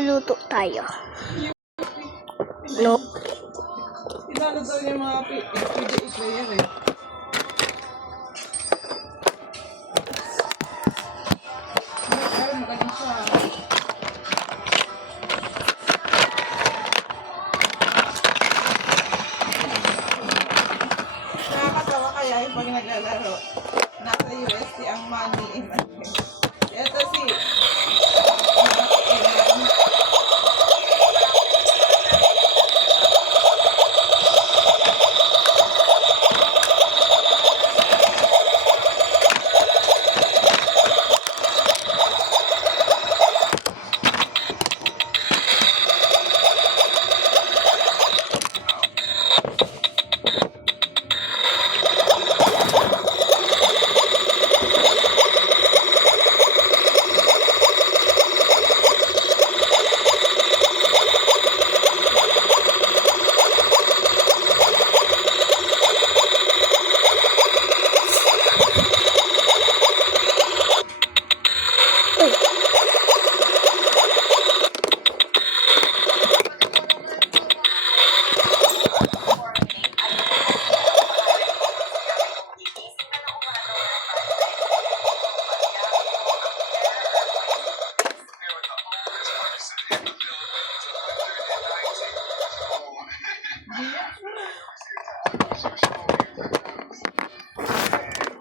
magluluto tayo. No. Inano daw yung mga PDA player eh. Ay, magaling siya. Nakakatawa kaya yung pag naglalaro. Nasa USD ang money. Ito si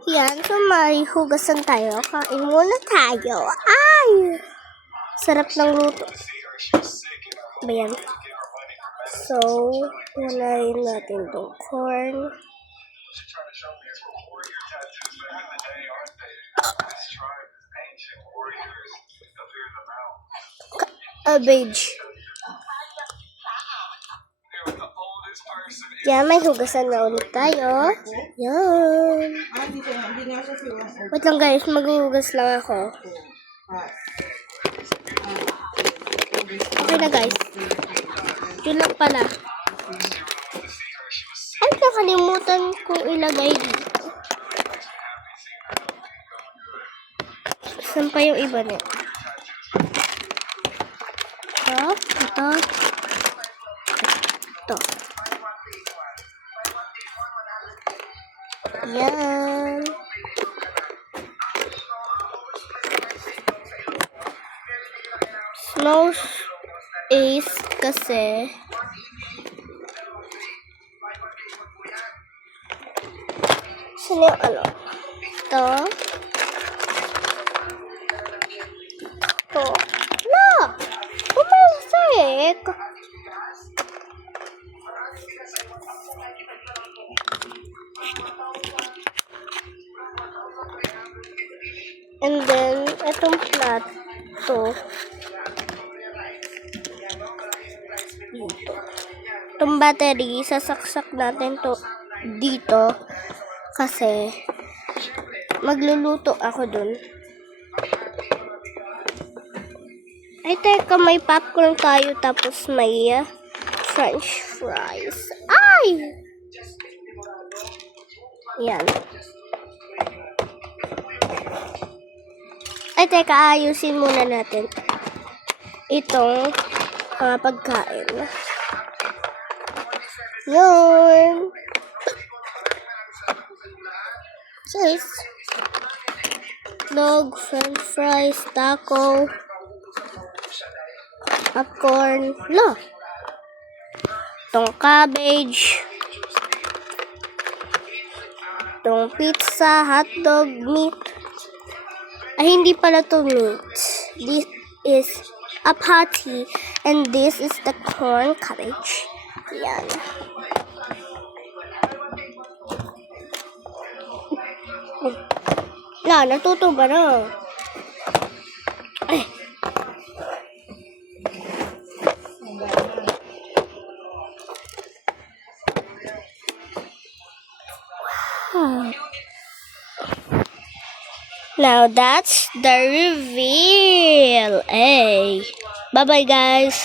Yan, so may hugasan tayo. Kain muna tayo. Ay! Sarap ng luto. Ba yan? So, walayin natin itong corn. Cabbage. Yan, may hugasan na ulit tayo. Yan. hindi nga siya siya. Wait lang guys, maghuhugas lang ako. Okay na guys. Yun lang pala. Ay, nakalimutan kong ilagay dito. Saan pa yung iba niya? Ito. Yan. Snow Ace kasi sino yung ano? Ito. Ito. No! Pumasik! And then, itong plato. Itong battery, sasaksak natin to dito kasi magluluto ako dun. Ay, teka, may popcorn tayo tapos may french fries. Ay! Yan. Ay, teka, ayusin muna natin itong pagkain. Yun. Cheese. Dog, french fries, taco, popcorn. No. Itong cabbage. Itong pizza, hotdog, meat. Ay, hindi pala to meat. This is a patty. And this is the corn cabbage. Yan. Natuto ba na? Ay. Now that's the reveal. Hey. Bye-bye, guys.